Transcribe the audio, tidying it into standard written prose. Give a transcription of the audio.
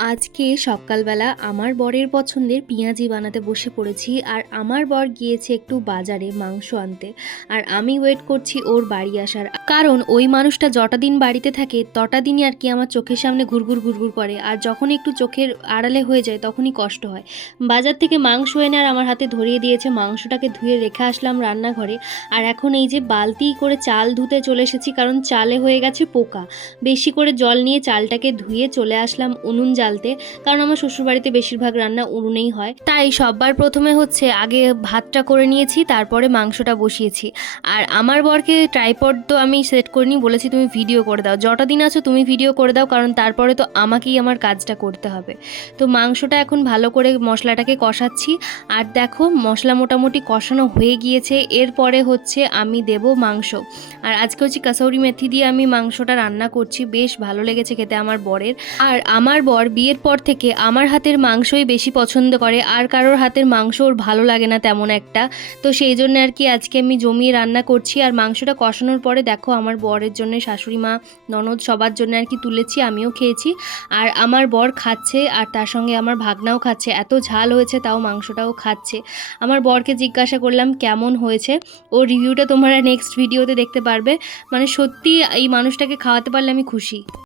আজকে সকালবেলা আমার বরের পছন্দের পেঁয়াজি বানাতে বসে পড়েছি। আর আমার বর গিয়েছে একটু বাজারে মাংস আনতে, আর আমি ওয়েট করছি ওর বাড়ি আসার। কারণ ওই মানুষটা যটা দিন বাড়িতে থাকে তটা দিনই আর কি আমার চোখের সামনে ঘুরঘুর ঘুরঘুর করে, আর যখনই একটু চোখের আড়ালে হয়ে যায় তখনই কষ্ট হয়। বাজার থেকে মাংস এনে আর আমার হাতে ধরিয়ে দিয়েছে, মাংসটাকে ধুয়ে রেখে আসলাম রান্নাঘরে। আর এখন এই যে বালতি করে চাল ধুতে চলে এসেছি, কারণ চালে হয়ে গেছে পোকা। বেশি করে জল নিয়ে চালটাকে ধুয়ে চলে আসলাম উনুন জ্বালতে, কারণ আমার শ্বশুরবাড়িতে বেশিরভাগ রান্না উনুনেই হয়। তাই সবার প্রথমে হচ্ছে আগে ভাতটা করে নিয়েছি, তারপরে মাংসটা বসিয়েছি। আর আমার বরকে ট্রাইপড তো আমি সেট করিনি, বলেছি তুমি ভিডিও করে দাও, যটা দিন আছো তুমি ভিডিও করে দাও, কারণ তারপরে তো আমাকেই আমার কাজটা করতে হবে। তো মাংসটা এখন ভালো করে মশলাটাকে কষাচ্ছি। আর দেখো মশলা মোটামুটি কষানো হয়ে গিয়েছে, এরপরে হচ্ছে আমি দেব মাংস। আর আজকে হচ্ছে কাসৌরি মেথি দিয়ে আমি মাংসটা রান্না করছি, বেশ ভালো লেগেছে খেতে আমার বরের। আর আমার বর বিয়ের পর থেকে আমার হাতের মাংসই বেশি পছন্দ করে, আর কারোর হাতের মাংস ওর ভালো লাগে না তেমন একটা। তো সেই জন্য আর কি আজকে আমি জমিয়ে রান্না করছি। আর মাংসটা কষানোর পরে দেখো আমার বরের জন্য, শাশুড়ি মা, ননদ সবার জন্য আর কি তুলেছি, আমিও খেয়েছি। আর আমার বর খাচ্ছে, আর তার সঙ্গে আমার ভাগনাও খাচ্ছে। এত ঝাল হয়েছে তাও মাংসটাও খাচ্ছে। আমার বরকে জিজ্ঞাসা করলাম কেমন হয়েছে, ওর রিভিউটা তোমরা নেক্সট ভিডিওতে দেখতে পারবে। মানে সত্যি এই মানুষটাকে খাওয়াতে পারলে আমি খুশি।